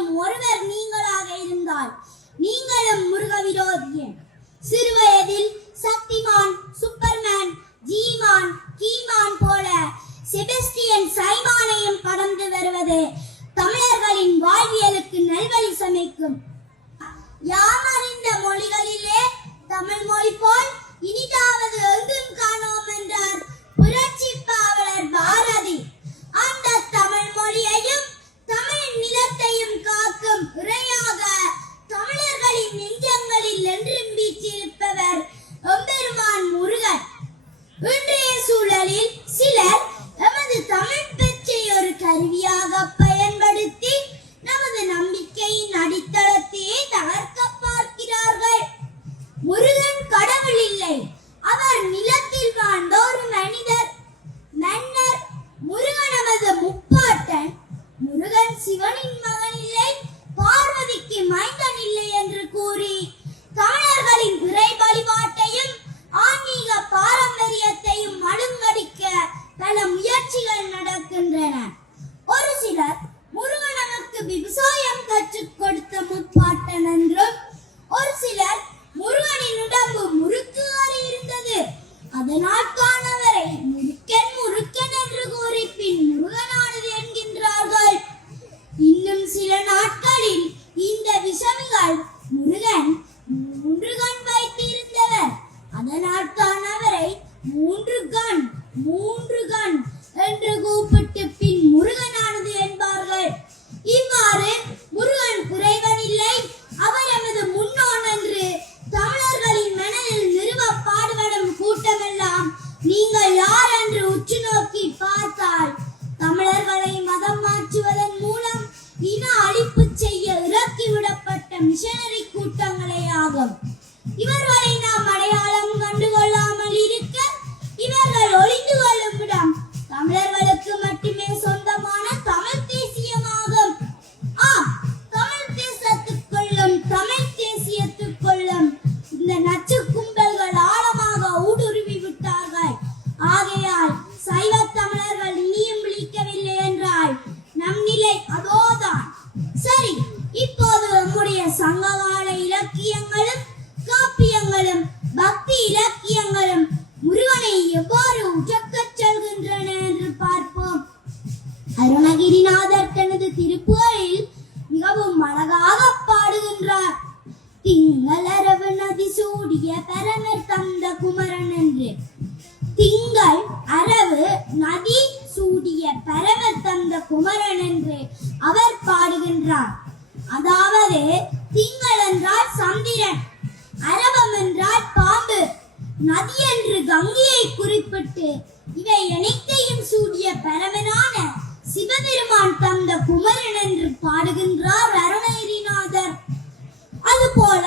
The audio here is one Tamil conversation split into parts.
என்றும் ஒருவர் நீங்களாக இருந்தால் நீங்களும் முருக விரோதியே. சிறுவயதில் சக்திமான், சூப்பர்மேன், ஜீமான், கீமான் போல செபஸ்டியன் சைமானையும் கடந்து வருவது தமிழர்களின் வாழ்வியலுக்கு நல்வழி சமைக்கும். யாமறிந்த மொழிகளிலே தமிழ் மொழி போல் இனிதாவது எங்கும் காணோம் என்றார் புரட்சி பாவலர் பாரதி. அந்த தமிழ் மொழியையும் தமிழ் நிலத்தையும் காக்கும் இறையாக தமிழர்களின் நெஞ்சங்களில் என்றும் வீற்றிருப்பவர் எம்பெருமான் முருகன். இன்றைய சூழலில் சிலர் நமது தமிழ் பெற்றை ஒரு கருவியாக பயன்படுத்தி நமது நம்பிக்கையின் அடித்தளத்தையே தகர்க்க பார்க்கிறார்கள். முருகன் கடவுள் இல்லை, அவர் நிலத்தில் வாழ்ந்த ஒரு மனிதர், மன்னர். முருகன் நமது முப்பாட்டன். முருகன் சிவனின் மகன் இல்லை, பார்வதிக்கு மைந்தன் இல்லை என்று கூறி தமிழர்களின் இறை வழிபாட்டையும் ஆன்மீக பாரம்பரியத்தையும் மழுங்கடிக்க பல முயற்சிகள் நடக்கின்றன. ஒரு சிலர் முருகன் நமக்கு விவசாயம் கற்றுக் கொடுத்த முப்பாட்டன் என்றும், ஒரு சிலர் முருகனின் உடம்பு முறுக்குகள் இருந்தது, அதனால் காணவரை முருக்கன் முருக்கன் என்று கூறி பின் முருகனானது என்கின்றார்கள். இன்னும் சில நாட்களில் இந்த விஷமிகள் முருகன் 3 கண் வைத்திருந்தவர், அதனால் தான் அவரை 3 கண் என்று கூப்பிட்டு பின் முருகனானது என்பார்கள். இவ்வாறு முருகன் குறைவன் இல்லை, அவர் எமது முன்னோன் என்று தமிழர்களின் மனதில் நிறுவ பாடுபடும் கூட்டமெல்லாம் நீங்கள் யார் என்று உற்று நோக்கி பார்த்தால் தமிழர்களை மதம் மாற்றுவதன் மூலம் இன அழிப்பு செய்ய இறக்கிவிடப்பட்ட மிஷனரி கூட்டங்களே ஆகும். இவர்களை நாம் அடையாளம் கண்டுகொள்ளாமல் இருக்க இவர்கள் ஒளிந்து கொள்ளும் இடம் தமிழர்களுக்கு மட்டுமே சொந்தமான தமிழ் தேசியமாகும். தமிழ் தேசத்துக்குள்ளும் தமிழ் தேசியத்துக்குள்ளும் இந்த நச்சு கும்பல்கள் ஆழமாக ஊடுருவி விட்டார்கள். ஆகையால் சைவ தமிழர்கள் இனியும் விழிக்கவில்லை என்றால் நம் நிலை அதோதான். சரி, இப்போது நம்முடைய சங்ககால இலக்கியங்களும் காப்பியங்களும் பக்தி இலக்கியங்களும் முருகனை எவ்வாறு உச்சக்கச் செல்கின்றன என்று பார்ப்போம். அருணகிரிநாதர் தனது திருப்புகழில் மிகவும் அழகாக பாடுகின்றார். திங்களரவு நதி சூடிய பரமர் தந்த குமரன் என்று. திங்கள் அரவு நதி சூடிய பரமர் தந்த குமரன் என்று அவர் பாடுகின்றார். அதாவது திங்கள் என்றால் சந்திரன், அரவம் என்றால் பாம்பு, நதி என்று கங்கையை குறிப்பிட்டு இவை அனைத்தையும் சூடிய பரமனான சிவபெருமான் தந்த குமரன் என்று பாடுகின்றார் அருணகிரிநாதர். அதுபோல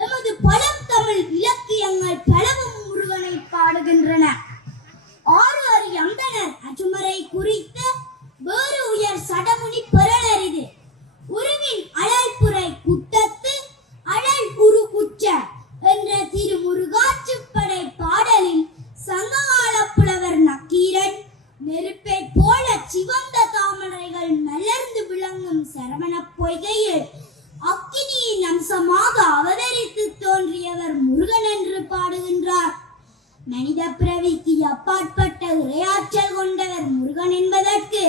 நமது பழந்தமிழ் இலக்கியங்கள் பலவும் முருகனை பாடுகின்றன. 6 அந்தணர் அச்சுமரை குறித்த வேறு உயர் சடமுனி பெறலரிது. உருவின் அழல்புரை குட்டத்து அழல் உரு குற்ற என்ற திருமுருகாற்றுப்படை பாடலில் சங்ககால புலவர் நக்கீரன் நெருப்பை போல சிவந்த தாமரைகள் மலர்ந்து விளங்கும் சரவண பொய்கையில் அக்கினியின் அம்சமாக அவதரித்து தோன்றியவர் முருகன் என்று பாடுகின்றார். மனித பிறவிக்கு அப்பாற்பட்ட இறையாற்றல் கொண்டவர் முருகன் என்பதற்கு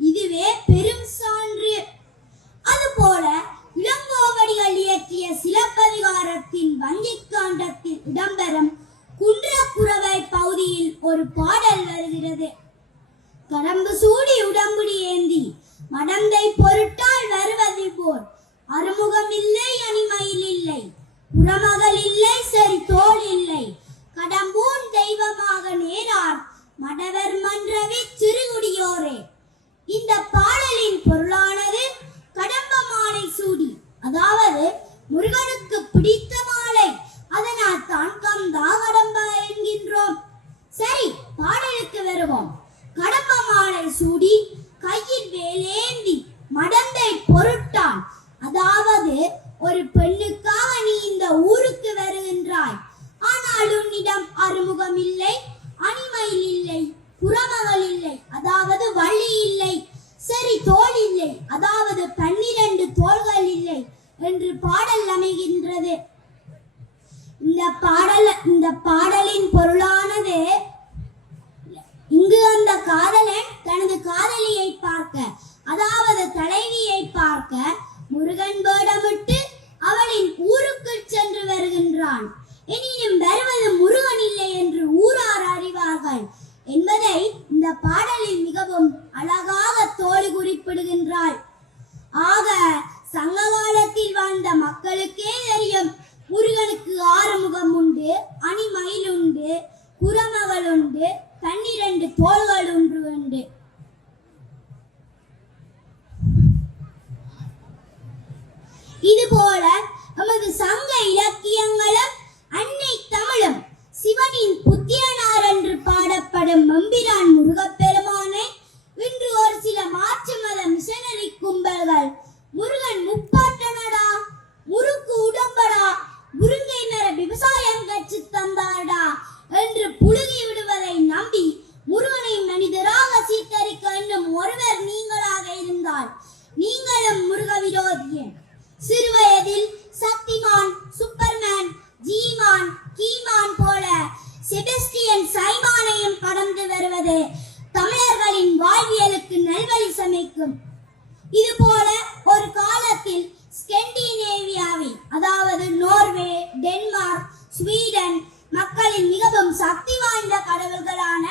இதுவே பெரும் சான்று. அதுபோல இளங்கோவடிகள் இயற்றிய சிலப்பதிகாரத்தின் வஞ்சிக்காண்டத்தில் இடம்பெறும் குன்றக்குறவை பகுதியில் ஒரு பாடல் வருகிறது. கடம்பு சூடி உடம்புடி ஏந்தி மடந்தை பொருட்டால் வருவது போல் அறுமுகம் இல்லை அணிமயில் இல்லை, புறமகள் இல்லை சரி தோல் இல்லை, கடம்பூன் தெய்வமாக நேரார் மடவர் மன்றவி சிறுகுடியோரே. இந்த பாடலின் பொருளானது கடம்ப மாலை சூடி, அதாவது முருகனுக்கு பிடித்த மாலை, அதனால் தான் கந்தா கடம்பா என்கின்றோம். சரி, பாடலுக்கு வருவோம். கடம்ப மாலை சூடி கையில் வேலேந்தி மடந்தை பொருட்டான், அதாவது ஒரு பெண்ணுக்காக நீ இந்த ஊருக்கு வருகின்ற என்று பாடல் அமைகின்றது. இந்த பாடலின் பொருளானது, இங்கு அந்த காதலன் தனது காதலியை பார்க்க, அதாவது தலைவியை பார்க்க முருகன் வேடமிட்டு அவளின் ஊருக்கு சென்று வருகின்றான். எனினும் வருவது முருகன் இல்லை என்று ஊரார் அறிவார்கள் என்பதை இந்த பாடலில் மிகவும் அழகாக தோழி குறிப்பிடுகின்றாள். ஆக சங்க காலத்தில் வாழ்ந்த மக்களுக்கே தெரியும், முருகனுக்கு 6 முகம் உண்டு, அணிமயில் உண்டு, குரமகள் உண்டு, 12 தோள்கள் உண்டு. இதுபோல நமது சங்க இலக்கியங்களும் அன்னை தமிழும் சிவனின் புத்திரனார் என்று பாடப்படும் எம்பிரான் முருகப்பெருமானை இன்று ஒரு சில மாற்று மத மிஷனரி கும்பல்கள் முருகன் முப்பாட்டனடா, முறுக்கு உடம்படா, முருங்கை மர விவசாயம் கற்று தந்தாடா என்று புழுகி விடுவதை நம்பி முருகனை மனிதராக சீத்தரிக்க எண்ணும் ஒருவர் நீங்களாக இருந்தால் நீங்களும் முருக விரோதியே. சிறுவயதில் சக்திமான், சூப்பர்மேன், ஜீமான், கீமான் போல செபஸ்டியன் சைமானையும் கடந்து வருவது தமிழர்களின் வாழ்வியலுக்கு நல்வழி சமைக்கும். இதுபோல ஒரு காலத்தில் ஸ்கெண்டினேவியாவில், அதாவது நோர்வே, டென்மார்க், ஸ்வீடன் மக்களின் மிகவும் சக்தி வாய்ந்த கடவுள்களான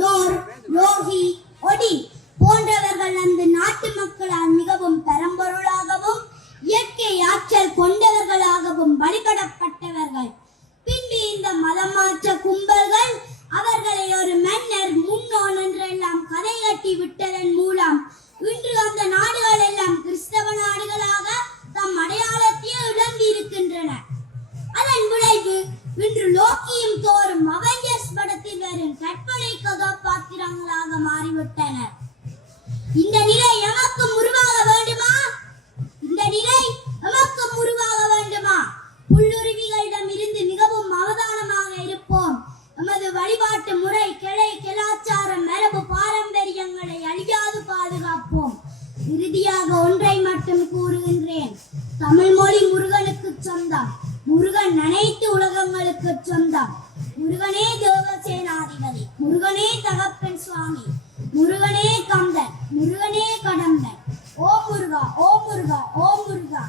டோர், லோகி, ஒடி போன்றவர்கள் அந்த நாட்டு மக்களால் மிகவும் பெரம்பொருளாகவும் இயற்கை ஆற்றல் கொண்டவர்களாகவும் வழிபடப்பட்டவர்கள். பின்பு இந்த மதம் மாற்ற கும்பல்கள் அவர்களை ஒரு மன்னர், முன்னோன் என்றெல்லாம் கதை கட்டி விட்டதன் மூலம் இன்று அந்த நாடுகள் எல்லாம் கிறிஸ்தவ நாடுகளாக தம் அடையாளத்தையே இழந்து இருக்கின்றன. அதன் விளைவு இன்று லோக்கியும் தோறும் அவெஞ்சர்ஸ் படத்தில் வரும் கற்பனை கதாபாத்திரங்களாக மாறிவிட்டனர். இந்த நிலை எமக்கு உருவாக வேண்டுமா? இந்த நிலை எமக்கு உருவாக வேண்டுமா? புல்லுருவிகளிடம் இருந்து மிகவும் அவதானமாக இருப்போம். நமது வழிபாட்டு முறை, கிளை, கலாச்சாரம், மரபு, பாரம்பரியங்களை அழியாது பாதுகாப்போம். இறுதியாக ஒன்றை மட்டும் கூறுகின்றேன். தமிழ் மொழி முருகனுக்கு சொந்தம். முருகன் அனைத்து உலகங்களுக்கு சொந்தம். முருகனே தேவசேனாதிபதி, முருகனே தகப்பன் சுவாமி, முருகனே கந்தன், முருகனே கடம்பன். ஓ முருகா, ஓ முருகா, ஓ முருகா.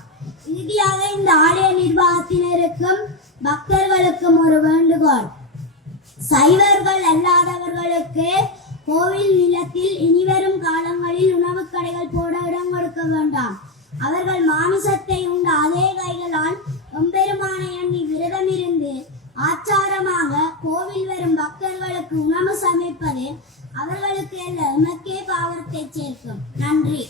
இறுதியாக இந்த ஆலய நிர்வாகத்தினருக்கும் பக்தர்களுக்கும் ஒரு வேண்டுகோள். சைவர்கள் அல்லாதவர்களுக்கு கோவில் நிலத்தில் இனிவரும் காலங்களில் உணவு கடைகள் போட இடம் கொடுக்க வேண்டாம். அவர்கள் மாமிசத்தை உண்ட அதே கைகளால் எம்பெருமானை எண்ணி விரதம் இருந்து ஆச்சாரமாக கோவில் வரும் பக்தர்களுக்கு உணவு சமைப்பது அவர்களுக்கு அல்ல, எமக்கே பாவத்தை சேர்க்கும். நன்றி.